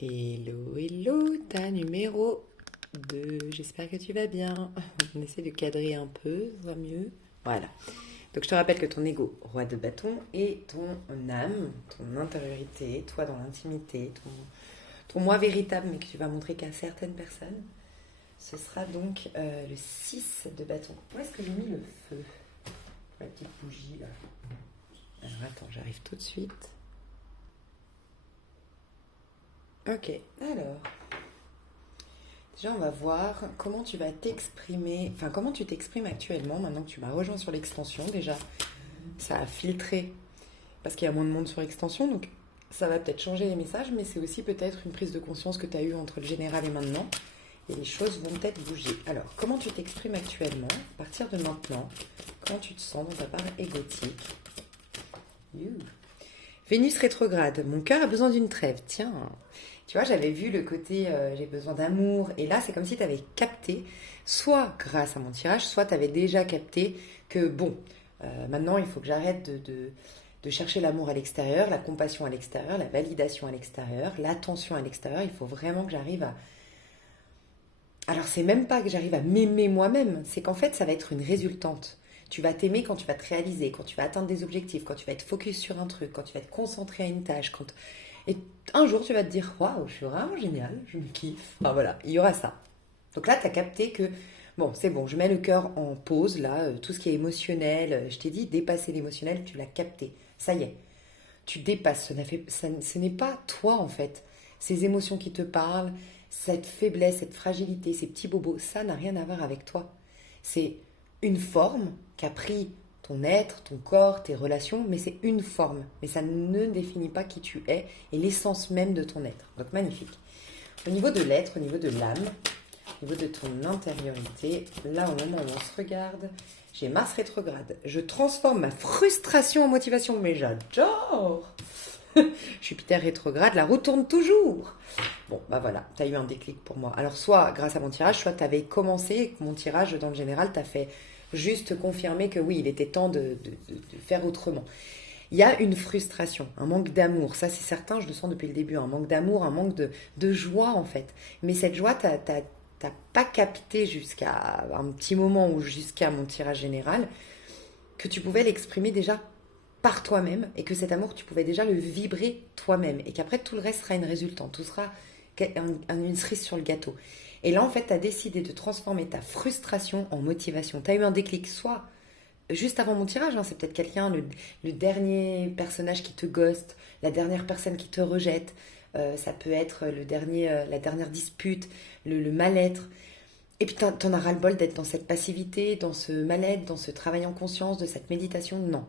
Hello, hello, ta numéro 2. J'espère que tu vas bien. On essaie de cadrer un peu, ça va mieux. Voilà. Donc je te rappelle que ton ego, roi de bâton, et ton âme, ton intériorité, toi dans l'intimité, ton moi véritable, mais que tu vas montrer qu'à certaines personnes, ce sera donc le 6 de bâton. Où est-ce que j'ai mis le feu? La petite bougie là. Alors attends, j'arrive tout de suite. Ok, alors. Déjà, on va voir comment tu vas t'exprimer, enfin comment tu t'exprimes actuellement maintenant que tu m'as rejoint sur l'extension. Déjà, ça a filtré parce qu'il y a moins de monde sur l'extension, donc ça va peut-être changer les messages, mais c'est aussi peut-être une prise de conscience que tu as eue entre le général et maintenant. Et les choses vont peut-être bouger. Alors, comment tu t'exprimes actuellement, à partir de maintenant? Comment tu te sens dans ta part égotique? You. Vénus rétrograde. Mon cœur a besoin d'une trêve. Tiens, tu vois, j'avais vu le côté j'ai besoin d'amour. Et là, c'est comme si tu avais capté, soit grâce à mon tirage, soit tu avais déjà capté que bon, maintenant il faut que j'arrête de chercher l'amour à l'extérieur, la compassion à l'extérieur, la validation à l'extérieur, l'attention à l'extérieur. Il faut vraiment que j'arrive à. Alors, c'est même pas que j'arrive à m'aimer moi-même, c'est qu'en fait, ça va être une résultante. Tu vas t'aimer quand tu vas te réaliser, quand tu vas atteindre des objectifs, quand tu vas être focus sur un truc, quand tu vas être concentré à une tâche. Et un jour, tu vas te dire waouh, je suis vraiment génial, je me kiffe. Enfin voilà, il y aura ça. Donc là, tu as capté que bon, c'est bon, je mets le cœur en pause, là, tout ce qui est émotionnel, je t'ai dit, dépasser l'émotionnel, tu l'as capté. Ça y est, tu dépasses. Ce n'est pas toi en fait. Ces émotions qui te parlent, cette faiblesse, cette fragilité, ces petits bobos, ça n'a rien à voir avec toi. C'est une forme qu'a pris ton être, ton corps, tes relations, mais c'est une forme. Mais ça ne définit pas qui tu es et l'essence même de ton être. Donc magnifique. Au niveau de l'être, au niveau de l'âme, au niveau de ton intériorité, là au moment où on se regarde, j'ai Mars rétrograde. Je transforme ma frustration en motivation, mais j'adore. Jupiter rétrograde, la roue tourne toujours. Bon, bah voilà, t'as eu un déclic pour moi. Alors, soit grâce à mon tirage, soit t'avais commencé, et que mon tirage, dans le général, t'a fait juste confirmer que oui, il était temps de faire autrement. Il y a une frustration, un manque d'amour. Ça, c'est certain, je le sens depuis le début. Un manque d'amour, un manque de joie, en fait. Mais cette joie, t'as pas capté jusqu'à un petit moment ou jusqu'à mon tirage général que tu pouvais l'exprimer déjà par toi-même et que cet amour, tu pouvais déjà le vibrer toi-même et qu'après tout le reste sera une résultante, tout sera une cerise sur le gâteau. Et là, en fait, tu as décidé de transformer ta frustration en motivation. Tu as eu un déclic, soit juste avant mon tirage, hein, c'est peut-être quelqu'un, le dernier personnage qui te ghost, la dernière personne qui te rejette, ça peut être la dernière dispute, le mal-être. Et puis t'en as ras-le-bol d'être dans cette passivité, dans ce mal-être, dans ce travail en conscience, de cette méditation. Non,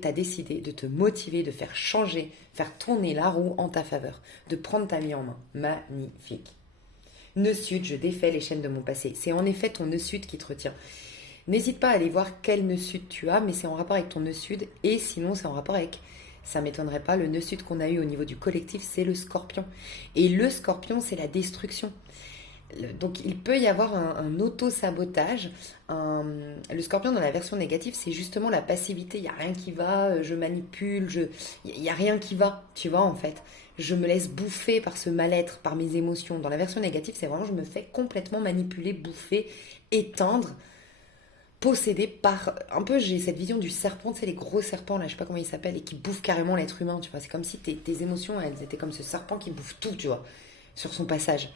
t'as décidé de te motiver, de faire changer, faire tourner la roue en ta faveur, de prendre ta vie en main. Magnifique. Nœud sud, je défais les chaînes de mon passé. C'est en effet ton nœud sud qui te retient. N'hésite pas à aller voir quel nœud sud tu as, mais c'est en rapport avec ton nœud sud, et sinon c'est en rapport avec, ça m'étonnerait pas, le nœud sud qu'on a eu au niveau du collectif, c'est le scorpion. Et le scorpion, c'est la destruction. Donc il peut y avoir un auto-sabotage. Le scorpion dans la version négative, c'est justement la passivité. Il n'y a rien qui va, je manipule, il n'y a rien qui va, tu vois en fait. Je me laisse bouffer par ce mal-être, par mes émotions. Dans la version négative, c'est vraiment je me fais complètement manipuler, bouffer, éteindre, posséder par... Un peu j'ai cette vision du serpent, tu sais les gros serpents là, je sais pas comment ils s'appellent, et qui bouffent carrément l'être humain, tu vois. C'est comme si tes émotions, elles étaient comme ce serpent qui bouffe tout, tu vois, sur son passage.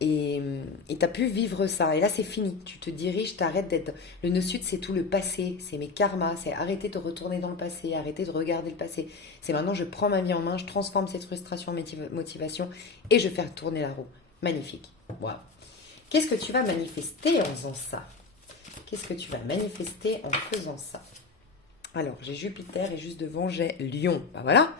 Et tu as pu vivre ça. Et là, c'est fini. Tu te diriges, t'arrêtes d'être. Le nœud sud, c'est tout le passé. C'est mes karmas. C'est arrêter de retourner dans le passé. Arrêter de regarder le passé. C'est maintenant, je prends ma vie en main. Je transforme cette frustration en motivation. Et je fais tourner la roue. Magnifique. Waouh. Qu'est-ce que tu vas manifester en faisant ça? Qu'est-ce que tu vas manifester en faisant ça? Alors, j'ai Jupiter et juste devant, j'ai Lion. Ben voilà.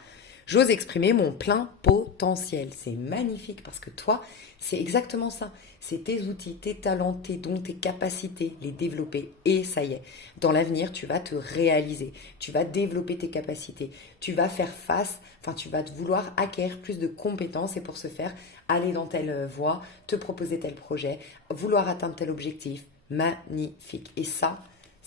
J'ose exprimer mon plein potentiel. C'est magnifique parce que toi, c'est exactement ça. C'est tes outils, tes talents, tes dons, tes capacités, les développer. Et ça y est, dans l'avenir, tu vas te réaliser. Tu vas développer tes capacités. Tu vas faire face, enfin, tu vas vouloir acquérir plus de compétences et pour ce faire, aller dans telle voie, te proposer tel projet, vouloir atteindre tel objectif. Magnifique. Et ça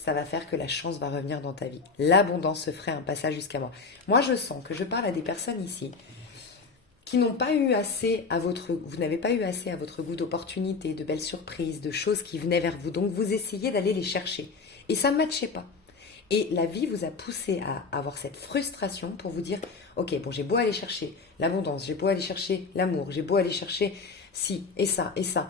va faire que la chance va revenir dans ta vie. L'abondance se ferait un passage jusqu'à moi. Moi, je sens que je parle à des personnes ici qui n'ont pas eu assez à votre... Vous n'avez pas eu assez à votre goût d'opportunités, de belles surprises, de choses qui venaient vers vous. Donc vous essayez d'aller les chercher. Et ça ne matchait pas. Et la vie vous a poussé à avoir cette frustration pour vous dire, ok, bon, j'ai beau aller chercher l'abondance, j'ai beau aller chercher l'amour, j'ai beau aller chercher ci et ça, et ça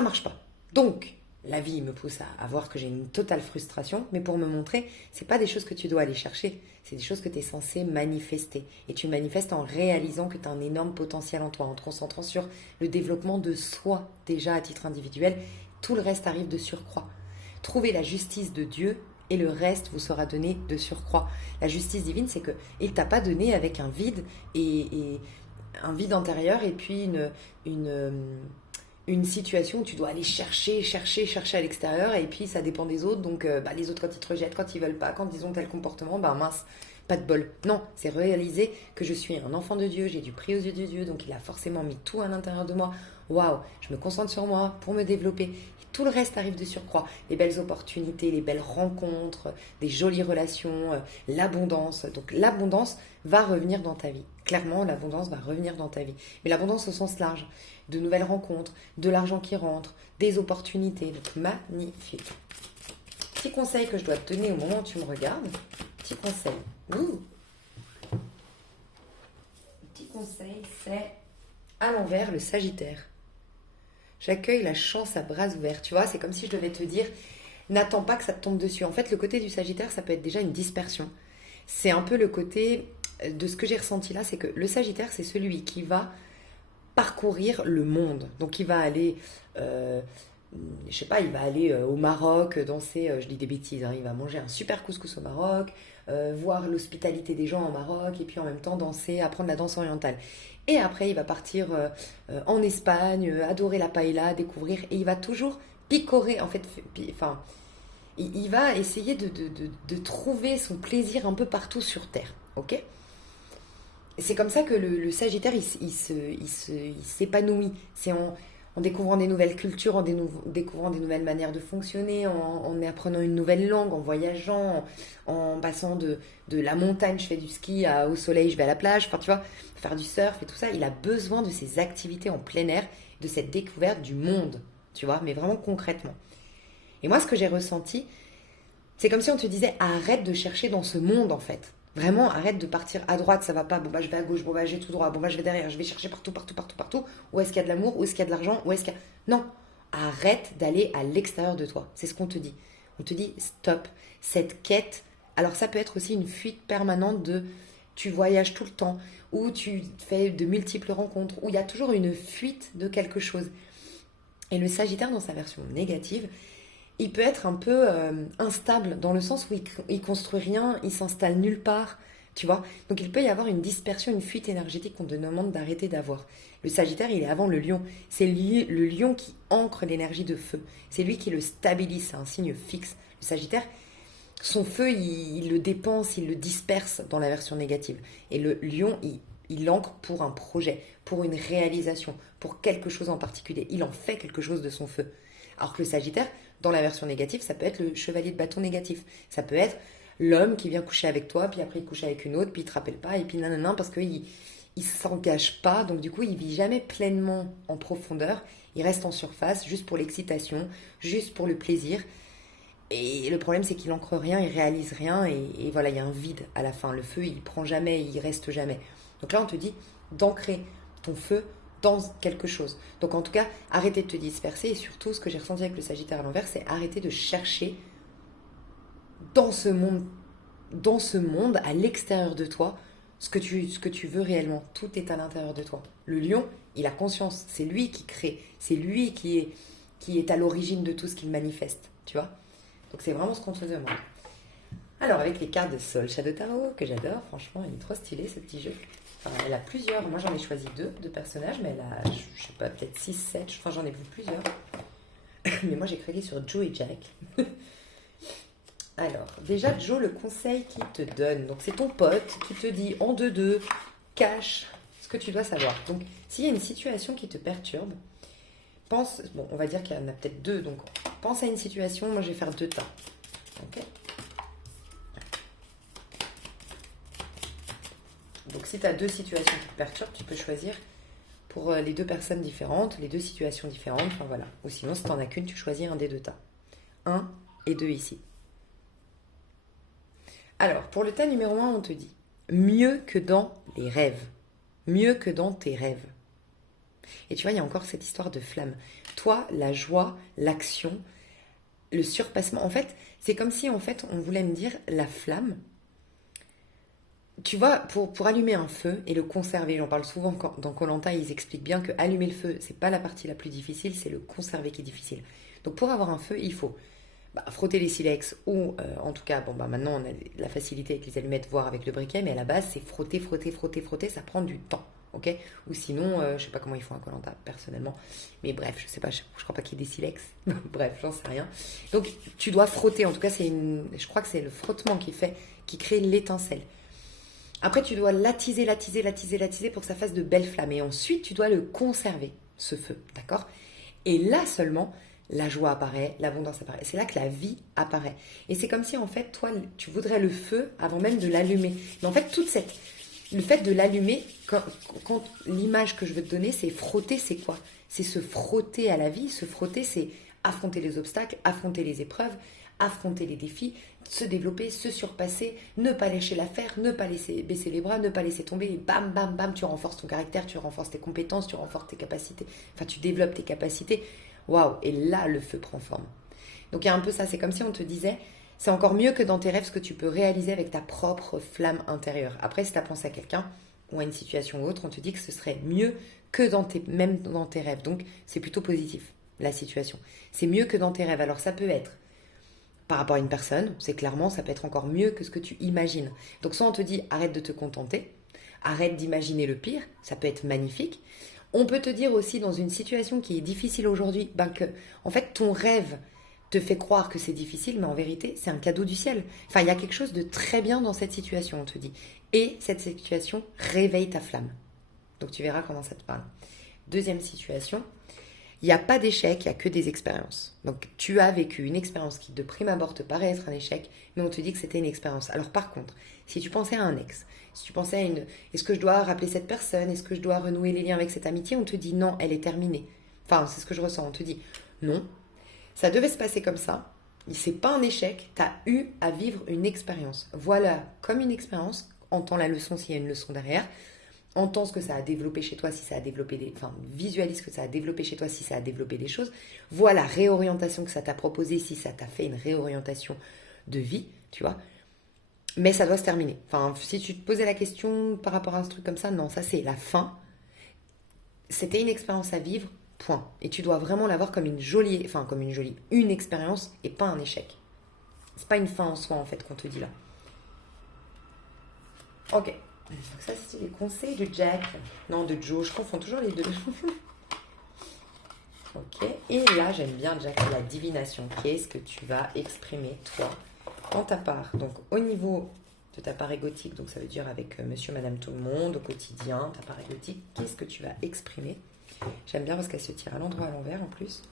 marche pas. Donc, la vie me pousse à voir que j'ai une totale frustration, mais pour me montrer, c'est pas des choses que tu dois aller chercher, c'est des choses que tu es censé manifester. Et tu manifestes en réalisant que tu as un énorme potentiel en toi, en te concentrant sur le développement de soi, déjà à titre individuel. Tout le reste arrive de surcroît. Trouvez la justice de Dieu et le reste vous sera donné de surcroît. La justice divine, c'est qu'il ne t'a pas donné avec un vide et un vide intérieur et puis une situation où tu dois aller chercher à l'extérieur et puis ça dépend des autres. Donc les autres, quand ils te rejettent, quand ils veulent pas, quand ils ont tel comportement, mince, pas de bol. Non, c'est réaliser que je suis un enfant de Dieu, j'ai du prix aux yeux de Dieu, donc il a forcément mis tout à l'intérieur de moi. Waouh, je me concentre sur moi pour me développer. Tout le reste arrive de surcroît. Les belles opportunités, les belles rencontres, des jolies relations, l'abondance. Donc l'abondance va revenir dans ta vie. Clairement, l'abondance va revenir dans ta vie. Mais l'abondance au sens large. De nouvelles rencontres, de l'argent qui rentre, des opportunités. Donc magnifique. Petit conseil que je dois te donner au moment où tu me regardes. Petit conseil. Petit conseil, c'est à l'envers le Sagittaire. J'accueille la chance à bras ouverts. Tu vois, c'est comme si je devais te dire, n'attends pas que ça te tombe dessus. En fait, le côté du Sagittaire, ça peut être déjà une dispersion. C'est un peu le côté de ce que j'ai ressenti là, c'est que le Sagittaire, c'est celui qui va parcourir le monde. Donc, il va aller, je sais pas, il va aller au Maroc, danser, je dis des bêtises, hein, il va manger un super couscous au Maroc, voir l'hospitalité des gens au Maroc, et puis en même temps danser, apprendre la danse orientale. Et après, il va partir en Espagne, adorer la paella, découvrir. Et il va toujours picorer, en fait. Enfin, il va essayer de trouver son plaisir un peu partout sur Terre. Ok ? C'est comme ça que le Sagittaire, il s'épanouit. C'est en découvrant des nouvelles cultures, en découvrant des nouvelles manières de fonctionner, en apprenant une nouvelle langue, en voyageant, en passant de la montagne, je fais du ski, au soleil, je vais à la plage, enfin tu vois, faire du surf et tout ça. Il a besoin de ces activités en plein air, de cette découverte du monde, tu vois, mais vraiment concrètement. Et moi, ce que j'ai ressenti, c'est comme si on te disait, arrête de chercher dans ce monde en fait. Vraiment, arrête de partir à droite, ça va pas. Bon, je vais à gauche. Bon, je vais tout droit. Bon, je vais derrière. Je vais chercher partout. Où est-ce qu'il y a de l'amour? Où est-ce qu'il y a de l'argent? Où est-ce qu'il y a... Non, arrête d'aller à l'extérieur de toi. C'est ce qu'on te dit. On te dit, stop. Cette quête, alors ça peut être aussi une fuite permanente de... Tu voyages tout le temps, ou tu fais de multiples rencontres, où il y a toujours une fuite de quelque chose. Et le Sagittaire, dans sa version négative, il peut être un peu instable dans le sens où il construit rien, il s'installe nulle part, tu vois. Donc il peut y avoir une dispersion, une fuite énergétique qu'on te demande d'arrêter d'avoir. Le Sagittaire, il est avant le Lion. C'est le Lion qui ancre l'énergie de feu. C'est lui qui le stabilise, c'est un signe fixe. Le Sagittaire, son feu, il le dépense, il le disperse dans la version négative. Et le Lion, il l'ancre pour un projet, pour une réalisation, pour quelque chose en particulier. Il en fait quelque chose de son feu. Alors que le Sagittaire, dans la version négative, ça peut être le chevalier de bâton négatif. Ça peut être l'homme qui vient coucher avec toi, puis après il couche avec une autre, puis il te rappelle pas, et puis nanana, parce qu'il ne s'engage pas. Donc du coup, il vit jamais pleinement en profondeur. Il reste en surface, juste pour l'excitation, juste pour le plaisir. Et le problème, c'est qu'il n'ancre rien, il réalise rien, et voilà, il y a un vide à la fin. Le feu, il prend jamais, il reste jamais. Donc là, on te dit d'ancrer ton feu dans quelque chose. Donc en tout cas, arrêtez de te disperser, et surtout, ce que j'ai ressenti avec le Sagittaire à l'envers, c'est arrêter de chercher dans ce monde, à l'extérieur de toi, ce que tu veux réellement. Tout est à l'intérieur de toi. Le Lion, il a conscience, c'est lui qui crée, c'est lui qui est à l'origine de tout ce qu'il manifeste, tu vois. Donc c'est vraiment ce qu'on te demande. Alors avec les cartes de Soul Shadow Tarot, que j'adore, franchement, il est trop stylé ce petit jeu. Enfin, elle a plusieurs, moi j'en ai choisi deux personnages, mais elle a, je sais pas, peut-être 6, 7, enfin j'en ai vu plusieurs. Mais moi j'ai créé sur Joe et Jack. Alors, déjà Joe, le conseil qu'il te donne, donc c'est ton pote qui te dit en 2-2, cache ce que tu dois savoir. Donc s'il y a une situation qui te perturbe, pense, bon on va dire qu'il y en a peut-être deux, donc pense à une situation, moi je vais faire 2 tas. Ok. Donc si tu as deux situations qui te perturbent, tu peux choisir pour les deux personnes différentes, les deux situations différentes, enfin voilà. Ou sinon, si tu n'en as qu'une, tu choisis un des deux tas. 1 et 2 ici. Alors, pour le tas numéro 1, on te dit mieux que dans les rêves. Mieux que dans tes rêves. Et tu vois, il y a encore cette histoire de flamme. Toi, la joie, l'action, le surpassement. En fait, c'est comme si en fait, on voulait me dire la flamme. Tu vois, pour allumer un feu et le conserver, j'en parle souvent dans koh ils expliquent bien que allumer le feu, c'est pas la partie la plus difficile, c'est le conserver qui est difficile. Donc pour avoir un feu, il faut frotter les silex ou en tout cas, maintenant on a la facilité avec les allumettes, voire avec le briquet, mais à la base c'est frotter, frotter, frotter, frotter, ça prend du temps. Ok, ou sinon, je sais pas comment ils font un koh personnellement, mais bref, je sais pas, je crois pas qu'il y ait des silex. Bref, j'en sais rien. Donc tu dois frotter, en tout cas je crois que c'est le frottement qui crée l'étincelle. Après, tu dois l'attiser, l'attiser, l'attiser, l'attiser pour que ça fasse de belles flammes. Et ensuite, tu dois le conserver, ce feu, d'accord? Et là seulement, la joie apparaît, l'abondance apparaît. C'est là que la vie apparaît. Et c'est comme si, en fait, toi, tu voudrais le feu avant même de l'allumer. Mais en fait, le fait de l'allumer, quand l'image que je veux te donner, c'est frotter, c'est quoi? C'est se frotter à la vie. Se frotter, c'est affronter les obstacles, affronter les épreuves, affronter les défis, se développer, se surpasser, ne pas lâcher l'affaire, ne pas laisser baisser les bras, ne pas laisser tomber, et bam, bam, bam, tu renforces ton caractère, tu renforces tes compétences, tu renforces tes capacités, enfin tu développes tes capacités, waouh, et là le feu prend forme. Donc il y a un peu ça, c'est comme si on te disait, c'est encore mieux que dans tes rêves ce que tu peux réaliser avec ta propre flamme intérieure. Après, si tu as pensé à quelqu'un ou à une situation ou autre, on te dit que ce serait mieux que même dans tes rêves, donc c'est plutôt positif, la situation. C'est mieux que dans tes rêves, alors ça peut être par rapport à une personne, c'est clairement, ça peut être encore mieux que ce que tu imagines. Donc soit on te dit arrête de te contenter, arrête d'imaginer le pire, ça peut être magnifique. On peut te dire aussi dans une situation qui est difficile aujourd'hui, que en fait ton rêve te fait croire que c'est difficile, mais en vérité c'est un cadeau du ciel. Enfin il y a quelque chose de très bien dans cette situation, on te dit. Et cette situation réveille ta flamme. Donc tu verras comment ça te parle. Deuxième situation. Il n'y a pas d'échec, il n'y a que des expériences. Donc tu as vécu une expérience qui de prime abord te paraît être un échec, mais on te dit que c'était une expérience. Alors par contre, si tu pensais à un ex, si tu pensais à est-ce que je dois rappeler cette personne, est-ce que je dois renouer les liens avec cette amitié, on te dit non, elle est terminée. Enfin, c'est ce que je ressens, on te dit non, ça devait se passer comme ça, c'est pas un échec, tu as eu à vivre une expérience. Voilà, comme une expérience, entends la leçon s'il y a une leçon derrière, entends ce que ça a développé chez toi, si ça a développé visualise ce que ça a développé chez toi, si ça a développé des choses. Vois la réorientation que ça t'a proposé, si ça t'a fait une réorientation de vie, tu vois. Mais ça doit se terminer. Enfin, si tu te posais la question par rapport à ce truc comme ça, non, ça c'est la fin. C'était une expérience à vivre, point. Et tu dois vraiment l'avoir comme une expérience et pas un échec. C'est pas une fin en soi en fait qu'on te dit là. Ok. Donc ça, c'est les conseils de Jack. Non, de Joe. Je confonds toujours les deux. Ok. Et là, j'aime bien, Jack, la divination. Qu'est-ce que tu vas exprimer, toi, dans ta part? Donc, au niveau de ta part égotique, donc ça veut dire avec monsieur, madame, tout le monde, au quotidien, ta part égotique, qu'est-ce que tu vas exprimer? J'aime bien parce qu'elle se tire à l'endroit à l'envers, en plus.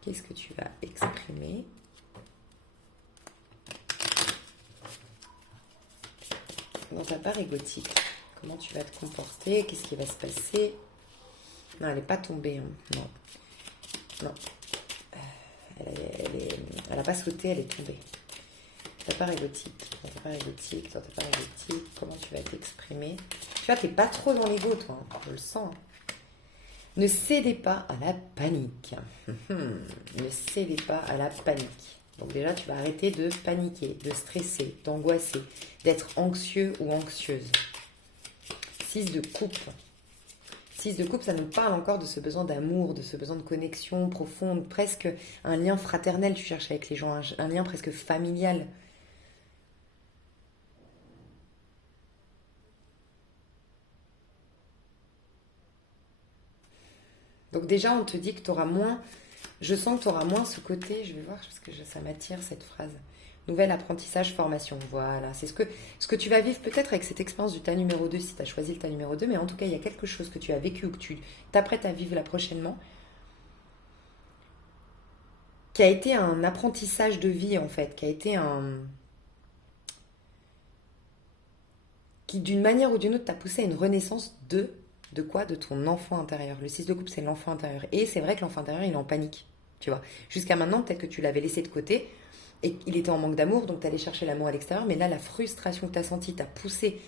Qu'est-ce que tu vas exprimer? Dans ta part égotique, comment tu vas te comporter? Qu'est-ce qui va se passer? Non, elle n'est pas tombée. Hein. Non. Elle n'a pas sauté, elle est tombée. Ta part égotique. Dans ta part égotique, comment tu vas t'exprimer? Tu vois, t'es pas trop dans l'ego, toi. Hein. Je le sens. Hein. Ne cédez pas à la panique. Ne cédez pas à la panique. Donc déjà, tu vas arrêter de paniquer, de stresser, d'angoisser, d'être anxieux ou anxieuse. 6 de coupe. 6 de coupe, ça nous parle encore de ce besoin d'amour, de ce besoin de connexion profonde, presque un lien fraternel, tu cherches avec les gens, un lien presque familial. Donc déjà, on te dit que tu auras moins... Je sens que tu auras moins ce côté, je vais voir parce que ça m'attire cette phrase. Nouvel apprentissage, formation. Voilà, c'est ce que tu vas vivre peut-être avec cette expérience du tas numéro 2 si tu as choisi le tas numéro 2, mais en tout cas, il y a quelque chose que tu as vécu ou que tu t'apprêtes à vivre là prochainement qui a été un apprentissage de vie en fait, qui a été qui d'une manière ou d'une autre t'a poussé à une renaissance de quoi? De ton enfant intérieur. Le 6 de coupe, c'est l'enfant intérieur. Et c'est vrai que l'enfant intérieur, il est en panique, tu vois. Jusqu'à maintenant, peut-être que tu l'avais laissé de côté et qu'il était en manque d'amour, donc tu allais chercher l'amour à l'extérieur. Mais là, la frustration que tu as sentie t'a poussé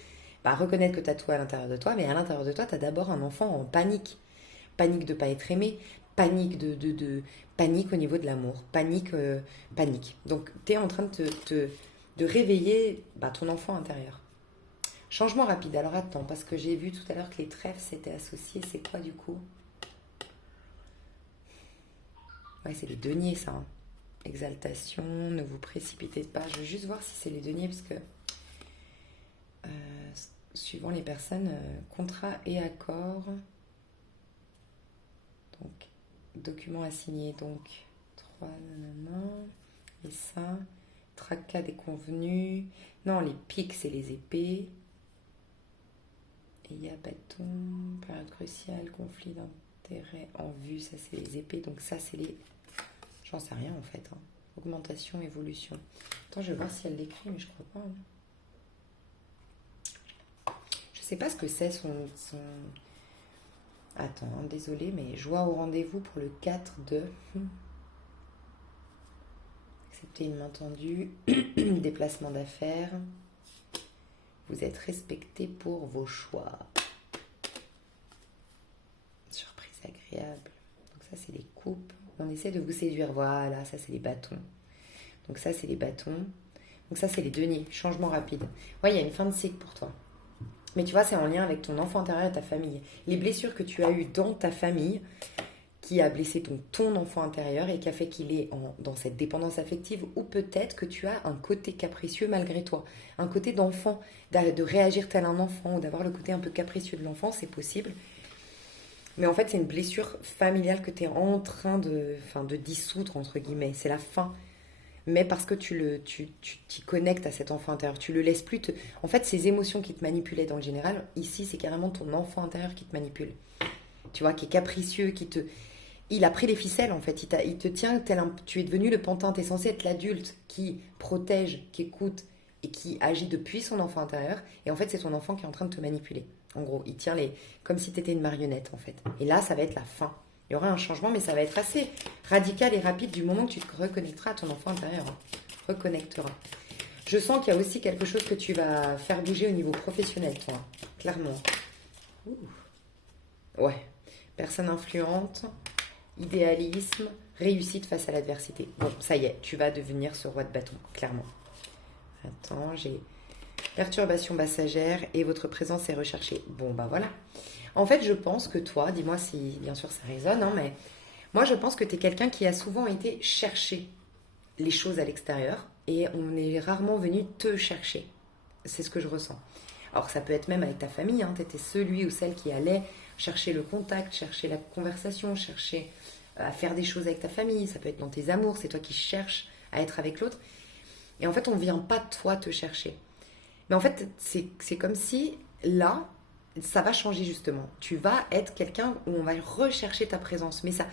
à reconnaître que tu as tout à l'intérieur de toi. Mais à l'intérieur de toi, tu as d'abord un enfant en panique. Panique de ne pas être aimé, panique panique au niveau de l'amour, panique. Donc, tu es en train de réveiller ton enfant intérieur. Changement rapide. Alors attends, parce que j'ai vu tout à l'heure que les trèfles s'étaient associés. C'est quoi du coup? Ouais, c'est les deniers, ça. Hein. Exaltation, ne vous précipitez pas. Je veux juste voir si c'est les deniers, parce que suivant les personnes, contrat et accord. Donc, document à signer. Donc, 3, nanana. Et ça, tracas des convenus. Non, les pics, c'est les épées. Et il y a bâton, période cruciale, conflit d'intérêt en vue, ça c'est les épées, donc ça c'est les... J'en sais rien en fait. Hein. Augmentation, évolution. Attends, je vais voir si elle l'écrit, mais je crois pas. Hein. Je sais pas ce que c'est son... Attends, hein, désolé, mais joie au rendez-vous pour le 4 de... Accepter une main tendue, déplacement d'affaires... Vous êtes respecté pour vos choix. Surprise agréable. Donc ça, c'est les coupes. On essaie de vous séduire. Voilà, ça, c'est les bâtons. Donc ça, c'est les bâtons. Donc ça, c'est les deniers. Changement rapide. Ouais, il y a une fin de cycle pour toi. Mais tu vois, c'est en lien avec ton enfant intérieur et ta famille. Les blessures que tu as eues dans ta famille qui a blessé ton enfant intérieur et qui a fait qu'il est dans cette dépendance affective, ou peut-être que tu as un côté capricieux malgré toi, un côté d'enfant, de réagir tel un enfant ou d'avoir le côté un peu capricieux de l'enfant, c'est possible. Mais en fait, c'est une blessure familiale que tu es en train de dissoudre, entre guillemets. C'est la fin. Mais parce que tu t'y connectes à cet enfant intérieur, tu le laisses plus te... En fait, ces émotions qui te manipulaient dans le général, ici, c'est carrément ton enfant intérieur qui te manipule. Tu vois, qui est capricieux, il a pris les ficelles en fait, il te tient tu es devenu le pantin, tu es censé être l'adulte qui protège, qui écoute et qui agit depuis son enfant intérieur, et en fait c'est ton enfant qui est en train de te manipuler. En gros, il tient comme si tu étais une marionnette en fait. Et là, ça va être la fin. Il y aura un changement, mais ça va être assez radical et rapide du moment que tu te reconnecteras à ton enfant intérieur. Reconnecteras. Je sens qu'il y a aussi quelque chose que tu vas faire bouger au niveau professionnel, toi, clairement. Ouh. Ouais. Personne influente. Idéalisme, réussite face à l'adversité. Bon, ça y est, tu vas devenir ce roi de bâton, clairement. Attends, j'ai perturbation passagère et votre présence est recherchée. Bon, bah voilà. En fait, je pense que toi, dis-moi si bien sûr ça résonne, hein, mais moi je pense que tu es quelqu'un qui a souvent été chercher les choses à l'extérieur et on est rarement venu te chercher. C'est ce que je ressens. Alors ça peut être même avec ta famille, hein, tu étais celui ou celle qui allait chercher le contact, chercher la conversation, chercher à faire des choses avec ta famille. Ça peut être dans tes amours, c'est toi qui cherches à être avec l'autre. Et en fait, on ne vient pas toi te chercher. Mais en fait, c'est comme si là, ça va changer justement. Tu vas être quelqu'un où on va rechercher ta présence. Mais ça,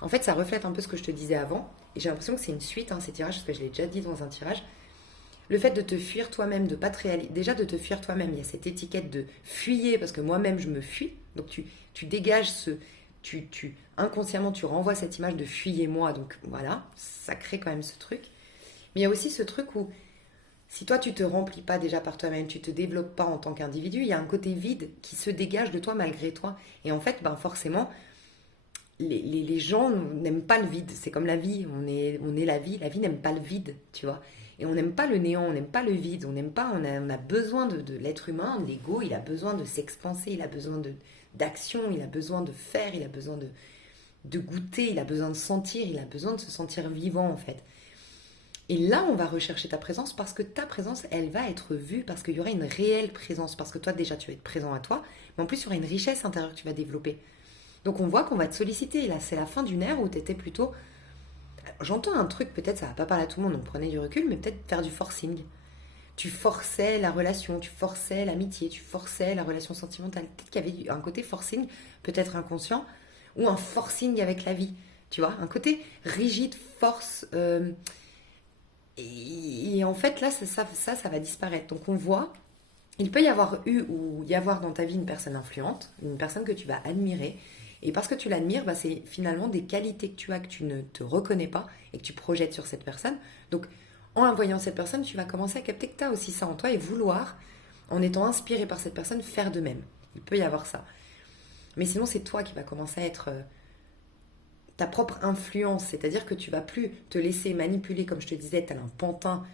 en fait, ça reflète un peu ce que je te disais avant. Et j'ai l'impression que c'est une suite, hein, ces tirages, parce que je l'ai déjà dit dans un tirage. Le fait de te fuir toi-même, de pas te réaliser, déjà de te fuir toi-même, il y a cette étiquette de fuyer, parce que moi-même je me fuis, donc tu dégages inconsciemment tu renvoies cette image de fuyez-moi, donc voilà, ça crée quand même ce truc. Mais il y a aussi ce truc où, si toi tu te remplis pas déjà par toi-même, tu te développes pas en tant qu'individu, il y a un côté vide qui se dégage de toi malgré toi, et en fait, forcément, les gens n'aiment pas le vide, c'est comme la vie, on est la vie n'aime pas le vide, tu vois. Et on n'aime pas le néant, on n'aime pas le vide, on a besoin de l'être humain, l'ego, il a besoin de s'expanser, il a besoin d'action, il a besoin de faire, il a besoin de goûter, il a besoin de sentir, il a besoin de se sentir vivant en fait. Et là, on va rechercher ta présence parce que ta présence, elle va être vue, parce qu'il y aura une réelle présence, parce que toi déjà tu vas être présent à toi, mais en plus il y aura une richesse intérieure que tu vas développer. Donc on voit qu'on va te solliciter, et là c'est la fin d'une ère où tu étais plutôt... J'entends un truc, peut-être ça va pas parler à tout le monde, donc prenez du recul, mais peut-être faire du forcing. Tu forçais la relation, tu forçais l'amitié, tu forçais la relation sentimentale. Peut-être qu'il y avait un côté forcing, peut-être inconscient, ou un forcing avec la vie. Tu vois, un côté rigide, force. Et en fait, là, ça va disparaître. Donc on voit, Il peut y avoir eu ou y avoir dans ta vie une personne influente, une personne que tu vas admirer. Et parce que tu l'admires, bah, c'est finalement des qualités que tu as que tu ne te reconnais pas et que tu projettes sur cette personne. Donc, en voyant cette personne, tu vas commencer à capter que tu as aussi ça en toi et vouloir, en étant inspiré par cette personne, faire de même. Il peut y avoir ça. Mais sinon, c'est toi qui vas commencer à être ta propre influence. C'est-à-dire que tu vas plus te laisser manipuler, comme je te disais, tel un pantin,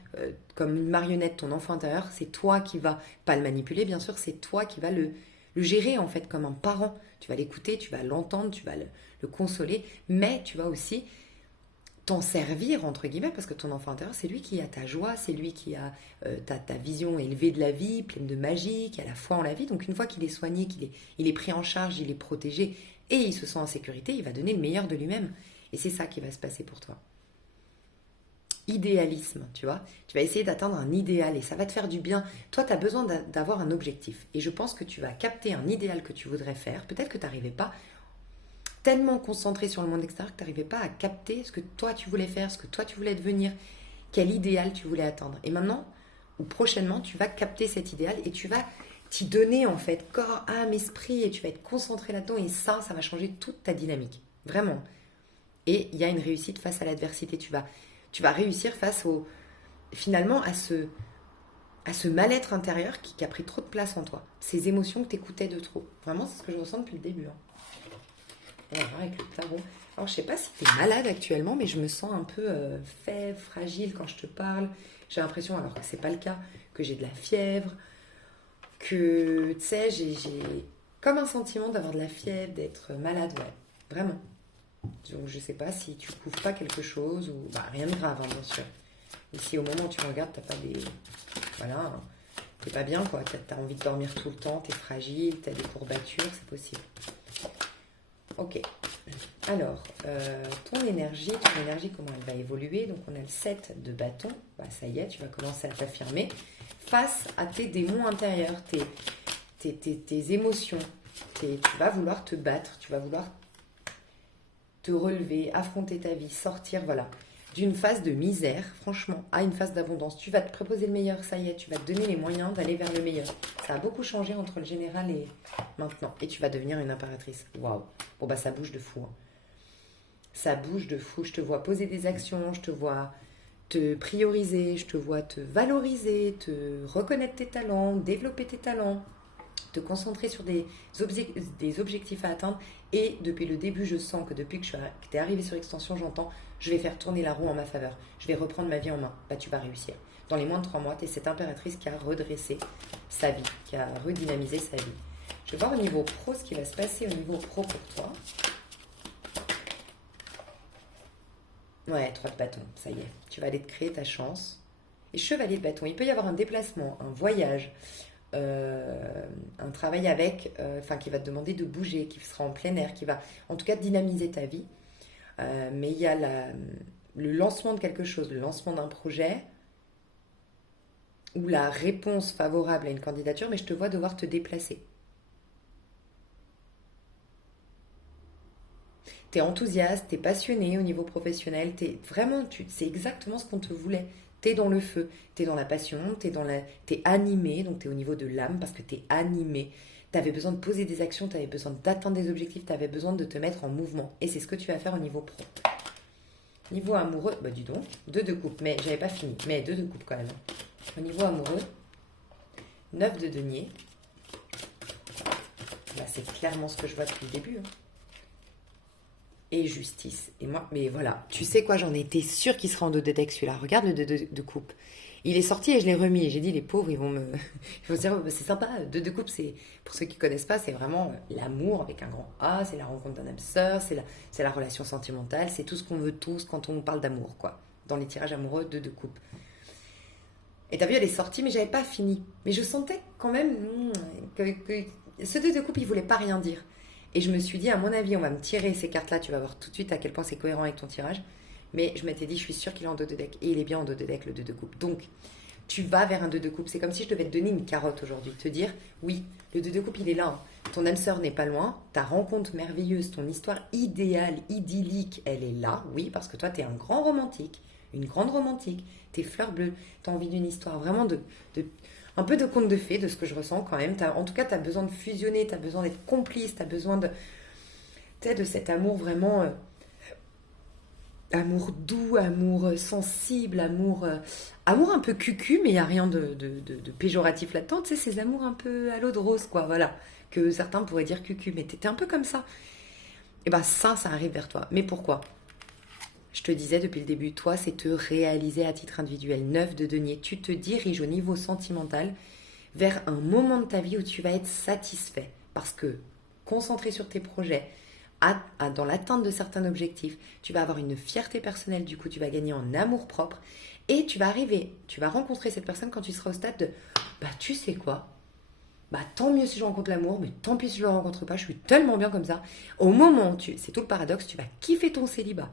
comme une marionnette, ton enfant intérieur. C'est toi qui vas, pas le manipuler, bien sûr, c'est toi qui vas le gérer, en fait, comme un parent. Tu vas l'écouter, tu vas l'entendre, tu vas le consoler, mais tu vas aussi t'en servir, entre guillemets, parce que ton enfant intérieur, c'est lui qui a ta joie, c'est lui qui a ta vision élevée de la vie, pleine de magie, qui a la foi en la vie. Donc une fois qu'il est soigné, il est pris en charge, il est protégé et il se sent en sécurité, il va donner le meilleur de lui-même. Et c'est ça qui va se passer pour toi. Idéalisme, tu vois. Tu vas essayer d'atteindre un idéal et ça va te faire du bien. Toi, tu as besoin d'avoir un objectif. Et je pense que tu vas capter un idéal que tu voudrais faire. Peut-être que tu n'arrivais pas tellement concentré sur le monde extérieur que tu n'arrivais pas à capter ce que toi tu voulais faire, ce que toi tu voulais devenir, quel idéal tu voulais atteindre. Et maintenant, ou prochainement, tu vas capter cet idéal et tu vas t'y donner en fait corps, âme, esprit et tu vas être concentré là-dedans et ça va changer toute ta dynamique. Vraiment. Et il y a une réussite face à l'adversité. Tu vas réussir face finalement à ce mal-être intérieur qui a pris trop de place en toi. Ces émotions que tu écoutais de trop. Vraiment, c'est ce que je ressens depuis le début. On va voir avec le tarot. Alors, je sais pas si tu es malade actuellement, mais je me sens un peu faible, fragile quand je te parle. J'ai l'impression, alors que c'est pas le cas, que j'ai de la fièvre, que, tu sais, j'ai comme un sentiment d'avoir de la fièvre, d'être malade, ouais, vraiment. Donc, je sais pas si tu couvres pas quelque chose ou... Bah, rien de grave, hein, bien sûr. Ici, au moment où tu regardes, t'as pas des... Voilà, t'es pas bien, quoi. T'as envie de dormir tout le temps, t'es fragile, t'as des courbatures, c'est possible. Ok. Alors, ton énergie, comment elle va évoluer? Donc, on a le 7 de bâton. Bah, ça y est, tu vas commencer à t'affirmer face à tes démons intérieurs, tes émotions. Tu vas vouloir te battre, tu vas vouloir te relever, affronter ta vie, sortir, voilà, d'une phase de misère, franchement, à une phase d'abondance. Tu vas te proposer le meilleur, ça y est, tu vas te donner les moyens d'aller vers le meilleur. Ça a beaucoup changé entre le général et maintenant. Et tu vas devenir une impératrice. Waouh. Bon, bah, ça bouge de fou. Hein. Ça bouge de fou. Je te vois poser des actions, je te vois te prioriser, je te vois te valoriser, te reconnaître tes talents, développer tes talents, te concentrer sur des objectifs à atteindre. Et depuis le début, je sens que depuis que tu es arrivé sur l'extension, j'entends, je vais faire tourner la roue en ma faveur. Je vais reprendre ma vie en main. Bah, tu vas réussir. Dans les moins de 3 mois, tu es cette impératrice qui a redressé sa vie, qui a redynamisé sa vie. Je vais voir au niveau pro ce qui va se passer au niveau pro pour toi. Ouais, 3 de bâton, ça y est. Tu vas aller te créer ta chance. Et chevalier de bâton, il peut y avoir un déplacement, un voyage, un travail avec, qui va te demander de bouger, qui sera en plein air, qui va en tout cas dynamiser ta vie. Mais il y a le lancement de quelque chose, le lancement d'un projet ou la réponse favorable à une candidature, mais je te vois devoir te déplacer. T'es enthousiaste, t'es passionné au niveau professionnel, c'est exactement ce qu'on te voulait. T'es dans le feu, t'es dans la passion, t'es animé, donc t'es au niveau de l'âme parce que t'es animé. T'avais besoin de poser des actions, t'avais besoin d'atteindre des objectifs, t'avais besoin de te mettre en mouvement. Et c'est ce que tu vas faire au niveau pro. Niveau amoureux, bah dis donc, 2 de coupe, mais j'avais pas fini, mais 2 de coupe quand même. Au niveau amoureux, 9 de denier. Là, c'est clairement ce que je vois depuis le début. Hein. Et justice. Et moi, mais voilà, tu sais quoi, j'en étais sûre qu'il serait en 2 de deck celui-là. Regarde le 2 de coupe. Il est sorti et je l'ai remis. Et j'ai dit, les pauvres, ils vont se dire, c'est sympa, 2 de coupe, c'est, pour ceux qui ne connaissent pas, c'est vraiment l'amour avec un grand A, c'est la rencontre d'un âme sœur, c'est la relation sentimentale, c'est tout ce qu'on veut tous quand on parle d'amour, quoi. Dans les tirages amoureux, 2 de coupe. Et t'as vu, elle est sortie, mais j'avais pas fini. Mais je sentais quand même que ce 2 de coupe, il voulait pas rien dire. Et je me suis dit, à mon avis, on va me tirer ces cartes-là, tu vas voir tout de suite à quel point c'est cohérent avec ton tirage. Mais je m'étais dit, je suis sûre qu'il est en 2 de deck. Et il est bien en 2 de deck, le 2 de coupe. Donc, tu vas vers un 2 de coupe. C'est comme si je devais te donner une carotte aujourd'hui. Te dire, oui, le 2 de coupe, il est là. Hein. Ton âme sœur n'est pas loin. Ta rencontre merveilleuse, ton histoire idéale, idyllique, elle est là. Oui, parce que toi, tu es un grand romantique, une grande romantique. Tu es fleur bleue. Tu as envie d'une histoire vraiment un peu de conte de fées, de ce que je ressens quand même. En tout cas, tu as besoin de fusionner, tu as besoin d'être complice, tu as besoin de, tu sais, de cet amour vraiment... amour doux, amour sensible, amour un peu cucu, mais il n'y a rien de péjoratif là-dedans. Tu sais, ces amours un peu à l'eau de rose, quoi, voilà. Que certains pourraient dire cucu, mais t'étais un peu comme ça. Et ben ça arrive vers toi. Mais pourquoi? Je te disais depuis le début, toi, c'est te réaliser à titre individuel. 9 de denier, tu te diriges au niveau sentimental vers un moment de ta vie où tu vas être satisfait. Parce que concentré sur tes projets, dans l'atteinte de certains objectifs, tu vas avoir une fierté personnelle, du coup tu vas gagner en amour propre et tu vas rencontrer cette personne quand tu seras au stade de bah tu sais quoi, bah tant mieux si je rencontre l'amour, mais tant pis si je le rencontre pas, je suis tellement bien comme ça. Au moment où c'est tout le paradoxe, tu vas kiffer ton célibat,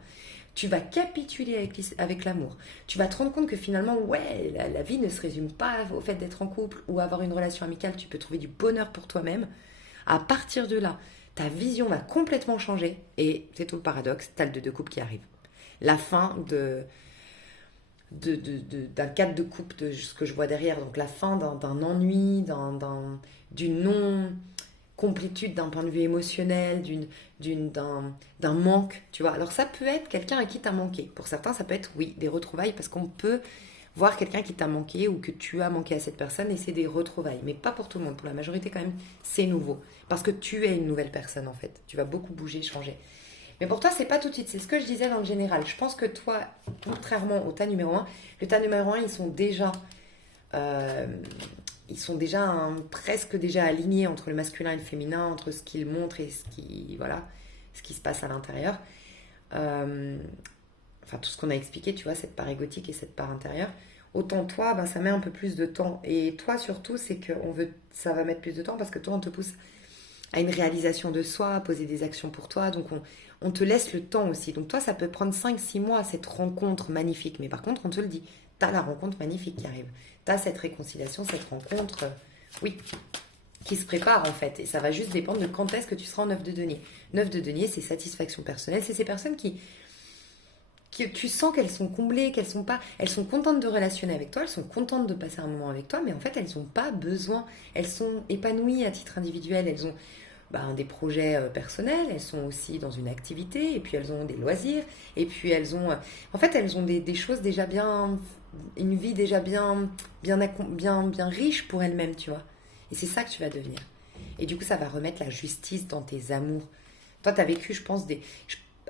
tu vas capituler avec l'amour, tu vas te rendre compte que finalement ouais, la vie ne se résume pas au fait d'être en couple ou avoir une relation amicale, tu peux trouver du bonheur pour toi-même. À partir de là, ta vision va complètement changer et c'est tout le paradoxe, t'as le 2 de coupe qui arrive. La fin d'un cadre de coupe, de ce que je vois derrière, donc la fin d'un ennui, d'une non-complétude d'un point de vue émotionnel, d'un manque, tu vois. Alors ça peut être quelqu'un à qui t'as manqué. Pour certains, ça peut être, oui, des retrouvailles parce qu'on peut voir quelqu'un qui t'a manqué ou que tu as manqué à cette personne et c'est des retrouvailles. Mais pas pour tout le monde. Pour la majorité, quand même, c'est nouveau. Parce que tu es une nouvelle personne, en fait. Tu vas beaucoup bouger, changer. Mais pour toi, c'est pas tout de suite. C'est ce que je disais dans le général. Je pense que toi, contrairement au tas numéro 1, le tas numéro 1, ils sont déjà presque déjà alignés entre le masculin et le féminin, entre ce qu'ils montrent et ce qui se passe à l'intérieur. Enfin tout ce qu'on a expliqué, tu vois, cette part égotique et cette part intérieure. Autant toi, ben, ça met un peu plus de temps. Et toi surtout, c'est que ça va mettre plus de temps parce que toi, on te pousse à une réalisation de soi, à poser des actions pour toi. Donc on te laisse le temps aussi. Donc toi, ça peut prendre 5-6 mois, cette rencontre magnifique. Mais par contre, on te le dit, tu as la rencontre magnifique qui arrive. Tu as cette réconciliation, cette rencontre, oui, qui se prépare en fait. Et ça va juste dépendre de quand est-ce que tu seras en 9 de denier. 9 de denier, c'est satisfaction personnelle. C'est ces personnes qui tu sens qu'elles sont comblées, elles sont contentes de relationner avec toi, elles sont contentes de passer un moment avec toi, mais en fait, elles n'ont pas besoin. Elles sont épanouies à titre individuel, elles ont des projets personnels, elles sont aussi dans une activité, et puis elles ont des loisirs, et puis elles ont... en fait, elles ont des choses déjà bien... une vie déjà bien riche pour elles-mêmes, tu vois. Et c'est ça que tu vas devenir. Et du coup, ça va remettre la justice dans tes amours. Toi, tu as vécu, je pense,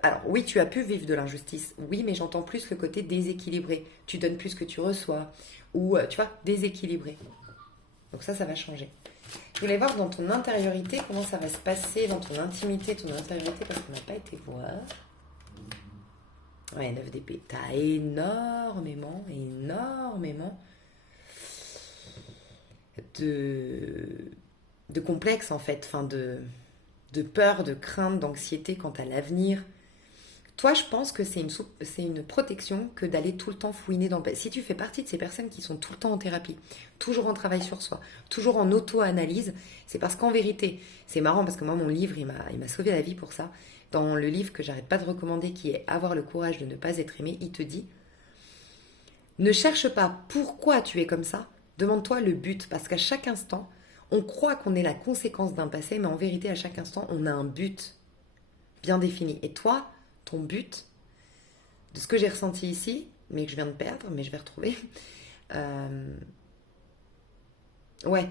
alors oui, tu as pu vivre de l'injustice, oui, mais j'entends plus le côté déséquilibré. Tu donnes plus que tu reçois, ou tu vois, déséquilibré. Donc ça va changer. Je voulais voir dans ton intériorité comment ça va se passer, dans ton intimité, ton intériorité, parce qu'on n'a pas été voir. Ouais, 9 d'épée. T'as énormément de complexes en fait, enfin de peur, de crainte, d'anxiété quant à l'avenir. Toi, je pense que c'est une protection que d'aller tout le temps fouiner dans le... Si tu fais partie de ces personnes qui sont tout le temps en thérapie, toujours en travail sur soi, toujours en auto-analyse, c'est parce qu'en vérité, c'est marrant parce que moi, mon livre, il m'a sauvé la vie pour ça. Dans le livre que j'arrête pas de recommander, qui est Avoir le courage de ne pas être aimé, il te dit ne cherche pas pourquoi tu es comme ça, demande-toi le but, parce qu'à chaque instant, on croit qu'on est la conséquence d'un passé, mais en vérité, à chaque instant, on a un but bien défini. Et toi, ton but, de ce que j'ai ressenti ici, mais que je viens de perdre, mais je vais retrouver. Ouais,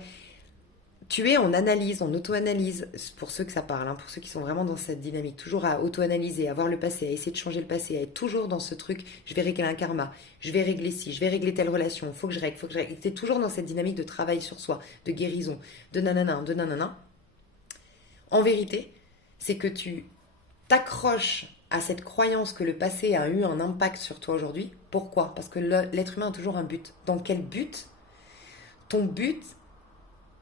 tu es en analyse, en auto-analyse, pour ceux que ça parle, hein, pour ceux qui sont vraiment dans cette dynamique, toujours à auto-analyser, à voir le passé, à essayer de changer le passé, à être toujours dans ce truc, je vais régler un karma, je vais régler ci, je vais régler telle relation, faut que je règle. Tu es toujours dans cette dynamique de travail sur soi, de guérison, de nanana. En vérité, c'est que tu t'accroches à cette croyance que le passé a eu un impact sur toi aujourd'hui. Pourquoi? Parce que l'être humain a toujours un but. Dans quel but? Ton but,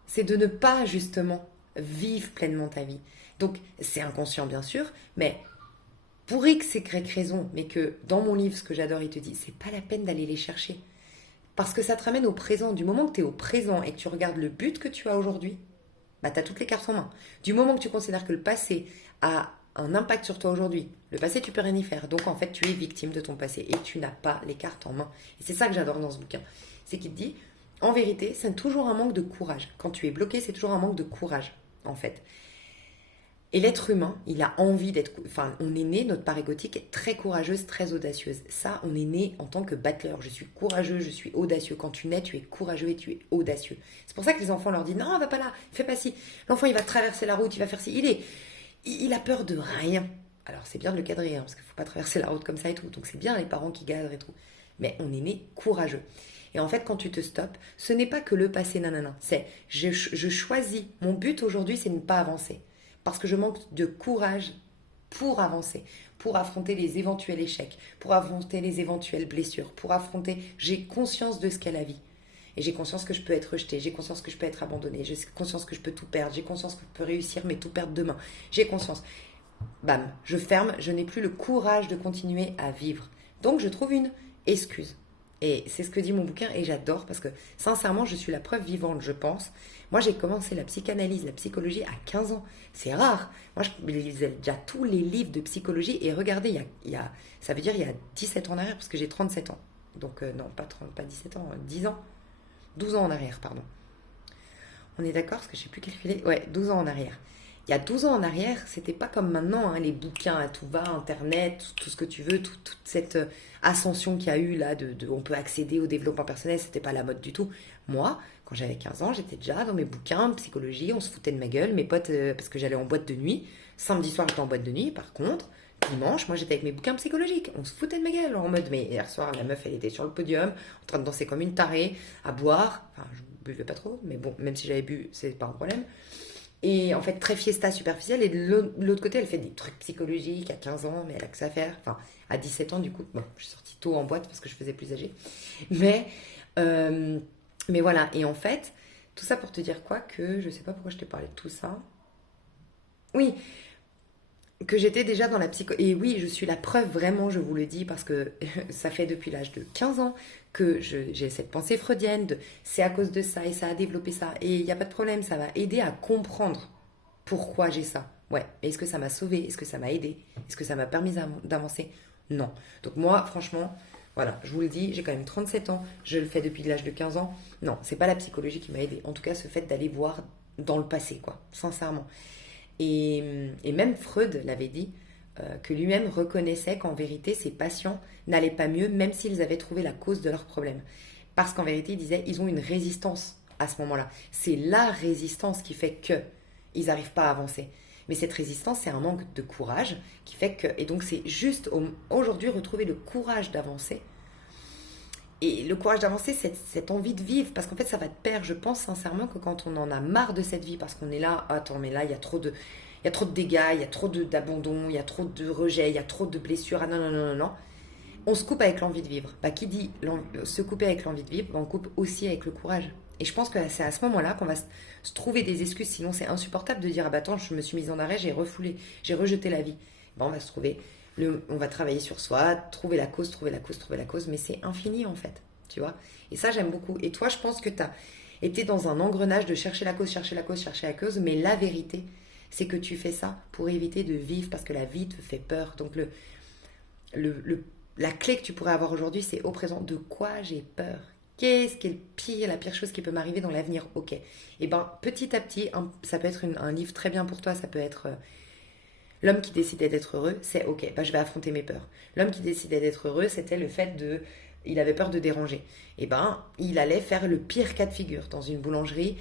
c'est de ne pas justement vivre pleinement ta vie. Donc, c'est inconscient bien sûr, mais pour X et Y raison, mais que dans mon livre, ce que j'adore, il te dit, c'est pas la peine d'aller les chercher. Parce que ça te ramène au présent. Du moment que tu es au présent et que tu regardes le but que tu as aujourd'hui, tu as toutes les cartes en main. Du moment que tu considères que le passé a un impact sur toi aujourd'hui, le passé, tu peux rien y faire. Donc, en fait, tu es victime de ton passé et tu n'as pas les cartes en main. Et c'est ça que j'adore dans ce bouquin. C'est qu'il te dit, En vérité, c'est toujours un manque de courage. Quand tu es bloqué, c'est toujours un manque de courage, en fait. Et l'être humain, il a envie d'être... Enfin, on est né, notre part égotique est très courageuse, très audacieuse. Ça, on est né en tant que battleur. Je suis courageux, je suis audacieux. Quand tu nais, tu es courageux et tu es audacieux. C'est pour ça que les enfants leur disent, non, va pas là, fais pas ci. L'enfant, il va traverser la route, il va faire ci. Il a peur de rien. Alors, c'est bien de le cadrer, parce qu'il ne faut pas traverser la route comme ça et tout. Donc, c'est bien les parents qui cadrent et tout. Mais on est né courageux. Et en fait, quand tu te stoppes, ce n'est pas que le passé, nanana. C'est, je choisis. Mon but aujourd'hui, c'est de ne pas avancer. Parce que je manque de courage pour avancer, pour affronter les éventuels échecs, pour affronter les éventuelles blessures, pour affronter... J'ai conscience de ce qu'est la vie. Et j'ai conscience que je peux être rejetée, j'ai conscience que je peux être abandonnée, j'ai conscience que je peux tout perdre, j'ai conscience que je peux réussir mais tout perdre demain. J'ai conscience. Bam, je ferme, je n'ai plus le courage de continuer à vivre. Donc je trouve une excuse. Et c'est ce que dit mon bouquin et j'adore parce que sincèrement, je suis la preuve vivante, je pense. Moi, j'ai commencé la psychanalyse, la psychologie à 15 ans. C'est rare. Moi, je lisais déjà tous les livres de psychologie et regardez, ça veut dire il y a 17 ans en arrière parce que j'ai 37 ans. Donc non, pas 17 ans, 10 ans. 12 ans en arrière, pardon. On est d'accord parce que je ne sais plus calculer. Ouais, 12 ans en arrière. Il y a 12 ans en arrière, c'était pas comme maintenant, les bouquins à tout va, Internet, tout ce que tu veux, toute cette ascension qu'il y a eu là, on peut accéder au développement personnel, c'était pas la mode du tout. Moi, quand j'avais 15 ans, j'étais déjà dans mes bouquins, psychologie, on se foutait de ma gueule, mes potes, parce que j'allais en boîte de nuit. Samedi soir, j'étais en boîte de nuit, par contre, dimanche, moi j'étais avec mes bouquins psychologiques. On se foutait de ma gueule, en mode, mais hier soir, la meuf, elle était sur le podium, en train de danser comme une tarée, à boire. Enfin, je buvais pas trop, mais bon, même si j'avais bu, c'est pas un problème. Et en fait, très fiesta superficielle. Et de l'autre côté, elle fait des trucs psychologiques à 15 ans, mais elle a que ça à faire. Enfin, à 17 ans, du coup. Bon, je suis sortie tôt en boîte parce que je faisais plus âgée. Mais, mais voilà. Et en fait, tout ça pour te dire quoi que je sais pas pourquoi je t'ai parlé de tout ça. Oui, que j'étais déjà dans la psycho... Et oui, je suis la preuve, vraiment, je vous le dis, parce que ça fait depuis l'âge de 15 ans que j'ai cette pensée freudienne de c'est à cause de ça et ça a développé ça. Et il n'y a pas de problème, ça va aider à comprendre pourquoi j'ai ça. Ouais, mais est-ce que ça m'a sauvé? Est-ce que ça m'a aidé? Est-ce que ça m'a permis d'avancer? Non. Donc moi, franchement, voilà, je vous le dis, j'ai quand même 37 ans, je le fais depuis l'âge de 15 ans. Non, c'est pas la psychologie qui m'a aidé. En tout cas, ce fait d'aller voir dans le passé, quoi, sincèrement. Et même Freud l'avait dit, que lui-même reconnaissait qu'en vérité, ses patients n'allaient pas mieux, même s'ils avaient trouvé la cause de leurs problèmes. Parce qu'en vérité, il disait, ils ont une résistance à ce moment-là. C'est la résistance qui fait qu'ils n'arrivent pas à avancer. Mais cette résistance, c'est un manque de courage qui fait que... Et donc, c'est juste aujourd'hui retrouver le courage d'avancer. Et le courage d'avancer, c'est cette envie de vivre. Parce qu'en fait, ça va te perdre. Je pense sincèrement que quand on en a marre de cette vie, parce qu'on est là, attends, mais là, il y a trop de dégâts, il y a trop d'abandon, il y a trop de rejet, il y a trop de blessures. Ah non, non, non, non, non. On se coupe avec l'envie de vivre. Bah, qui dit se couper avec l'envie de vivre, bah, on coupe aussi avec le courage. Et je pense que c'est à ce moment-là qu'on va se trouver des excuses. Sinon, c'est insupportable de dire, ah bah attends, je me suis mise en arrêt, j'ai refoulé, j'ai rejeté la vie. Bah, on va se trouver... on va travailler sur soi, trouver la cause, mais c'est infini en fait, tu vois. Et ça, j'aime beaucoup. Et toi, je pense que tu as été dans un engrenage de chercher la cause, mais la vérité, c'est que tu fais ça pour éviter de vivre parce que la vie te fait peur. Donc, la clé que tu pourrais avoir aujourd'hui, c'est au présent, de quoi j'ai peur? Qu'est-ce qui est la pire chose qui peut m'arriver dans l'avenir? Ok. Et ben, petit à petit, ça peut être un livre très bien pour toi, ça peut être... L'homme qui décidait d'être heureux, c'est ok, bah je vais affronter mes peurs. L'homme qui décidait d'être heureux, c'était le fait de... Il avait peur de déranger. Et ben, il allait faire le pire cas de figure. Dans une boulangerie,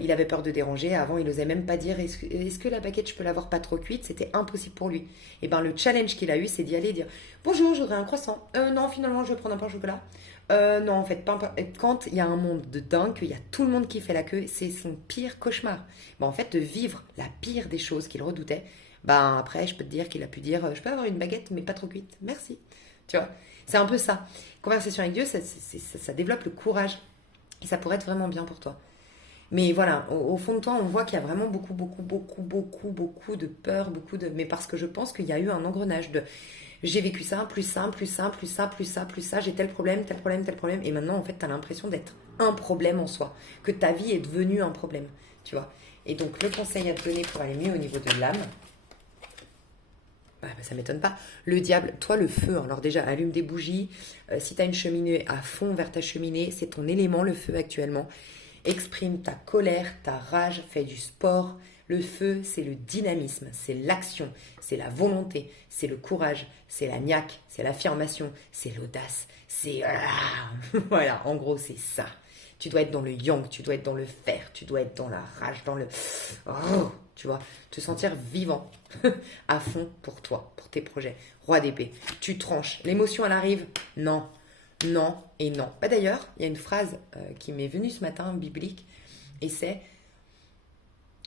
il avait peur de déranger. Avant, il n'osait même pas dire est-ce que la baguette, je peux l'avoir pas trop cuite? C'était impossible pour lui. Et ben, le challenge qu'il a eu, c'est d'y aller et dire bonjour, je voudrais un croissant. Non, finalement, je vais prendre un pain au chocolat. Non, en fait, pas un pain. Et quand il y a un monde de dingue, qu'il y a tout le monde qui fait la queue, c'est son pire cauchemar. Ben, en fait, de vivre la pire des choses qu'il redoutait, ben après, je peux te dire qu'il a pu dire je peux avoir une baguette, mais pas trop cuite. Merci. Tu vois, c'est un peu ça. Conversation avec Dieu, ça développe le courage. Et ça pourrait être vraiment bien pour toi. Mais voilà, au fond de toi, on voit qu'il y a vraiment beaucoup de peur, mais parce que je pense qu'il y a eu un engrenage de j'ai vécu ça, plus ça, j'ai tel problème. Et maintenant, en fait, tu as l'impression d'être un problème en soi. Que ta vie est devenue un problème. Tu vois. Et donc, le conseil à te donner pour aller mieux au niveau de l'âme, bah, ça m'étonne pas. Le diable, toi le feu, hein. Alors déjà, allume des bougies. Si tu as une cheminée à fond vers ta cheminée, c'est ton élément, le feu actuellement. Exprime ta colère, ta rage, fais du sport. Le feu, c'est le dynamisme, c'est l'action, c'est la volonté, c'est le courage, c'est la niaque, c'est l'affirmation, c'est l'audace, c'est... Voilà, en gros, c'est ça. Tu dois être dans le yang, tu dois être dans le fer, tu dois être dans la rage, dans le... Tu vois, te sentir vivant à fond pour toi, pour tes projets. Roi d'épée, tu tranches. L'émotion, elle arrive? Non, non et non. Bah, d'ailleurs, il y a une phrase qui m'est venue ce matin, biblique, et c'est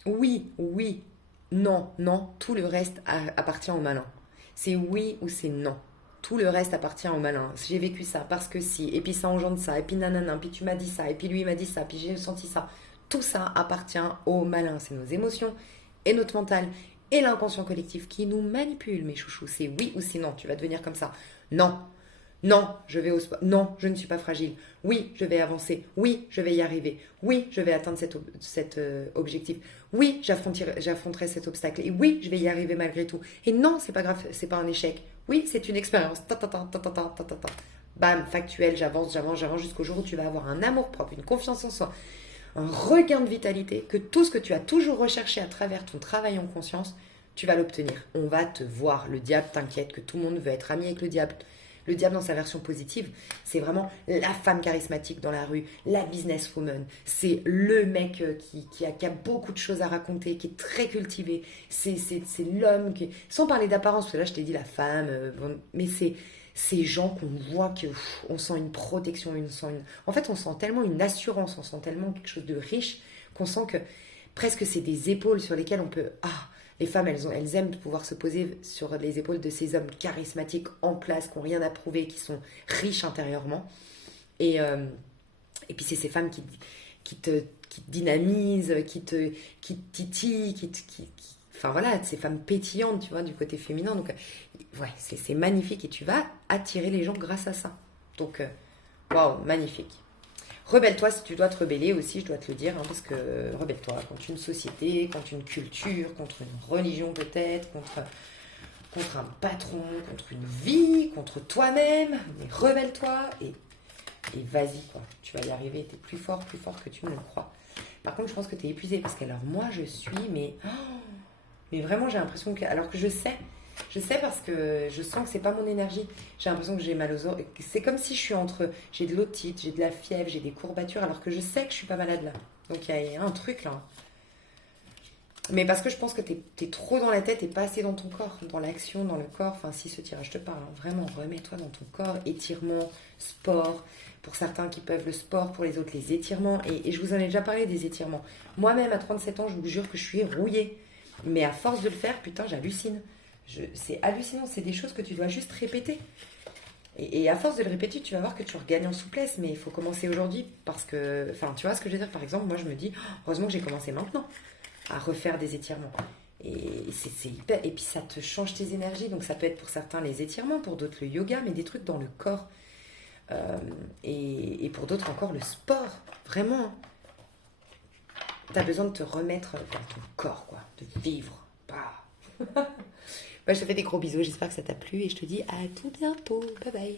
oui, oui, non, non, tout le reste appartient au malin. C'est oui ou c'est non. Tout le reste appartient au malin. J'ai vécu ça parce que si, et puis ça engendre ça, et puis nanana, puis tu m'as dit ça, et puis lui m'a dit ça, puis j'ai senti ça. Tout ça appartient au malin. C'est nos émotions et notre mental et l'inconscient collectif qui nous manipule, mes chouchous. C'est oui ou c'est non. Tu vas devenir comme ça. Non. Non, je vais au sport. Non, je ne suis pas fragile. Oui, je vais avancer. Oui, je vais y arriver. Oui, je vais atteindre cet objectif. Oui, j'affronterai cet obstacle. Et oui, je vais y arriver malgré tout. Et non, c'est pas grave, c'est pas un échec. Oui, c'est une expérience. Bam, factuel, j'avance jusqu'au jour où tu vas avoir un amour propre, une confiance en soi, un regain de vitalité, que tout ce que tu as toujours recherché à travers ton travail en conscience, tu vas l'obtenir. On va te voir. Le diable, t'inquiète que tout le monde veut être ami avec le diable. Le diable dans sa version positive, c'est vraiment la femme charismatique dans la rue, la businesswoman. C'est le mec qui a beaucoup de choses à raconter, qui est très cultivé. C'est l'homme qui... Sans parler d'apparence, parce que là je t'ai dit la femme, mais c'est ces gens qu'on voit, on sent une protection, en fait on sent tellement une assurance, on sent tellement quelque chose de riche, qu'on sent que presque c'est des épaules sur lesquelles on peut... Les femmes, elles aiment pouvoir se poser sur les épaules de ces hommes charismatiques en place, qui n'ont rien à prouver, qui sont riches intérieurement. Et puis c'est ces femmes qui te dynamisent, qui te titillent, enfin voilà, ces femmes pétillantes, tu vois, du côté féminin. Donc ouais, c'est magnifique et tu vas attirer les gens grâce à ça. Donc waouh, magnifique. Rebelle-toi si tu dois te rebeller aussi, je dois te le dire, hein, parce que rebelle-toi contre une société, contre une culture, contre une religion peut-être, contre un patron, contre une vie, contre toi-même. Mais rebelle-toi et vas-y, quoi. Tu vas y arriver, tu es plus fort que tu ne le crois. Par contre, je pense que tu es épuisé, parce que alors moi, je suis, mais vraiment, j'ai l'impression que... Alors que je sais parce que je sens que c'est pas mon énergie. J'ai l'impression que j'ai mal aux oreilles. C'est comme si je suis j'ai de l'otite, j'ai de la fièvre, j'ai des courbatures, alors que je sais que je suis pas malade là. Donc il y a un truc là. Mais parce que je pense que t'es trop dans la tête et pas assez dans ton corps, dans l'action, dans le corps. Enfin, si ce tirage te parle, hein. Vraiment, remets-toi dans ton corps. Étirement, sport. Pour certains qui peuvent le sport, pour les autres les étirements. Et je vous en ai déjà parlé des étirements. Moi-même, à 37 ans, je vous jure que je suis rouillée. Mais à force de le faire, putain, j'hallucine. C'est hallucinant, c'est des choses que tu dois juste répéter. Et à force de le répéter, tu vas voir que tu regagnes en souplesse, mais il faut commencer aujourd'hui parce que, enfin, tu vois ce que je veux dire? Par exemple, moi je me dis, heureusement que j'ai commencé maintenant à refaire des étirements. Et c'est hyper, et puis ça te change tes énergies, donc ça peut être pour certains les étirements, pour d'autres le yoga, mais des trucs dans le corps. Et pour d'autres encore le sport, vraiment. T'as besoin de te remettre dans ton corps, quoi, de vivre. Bah. Moi, je te fais des gros bisous, j'espère que ça t'a plu et je te dis à tout bientôt. Bye bye.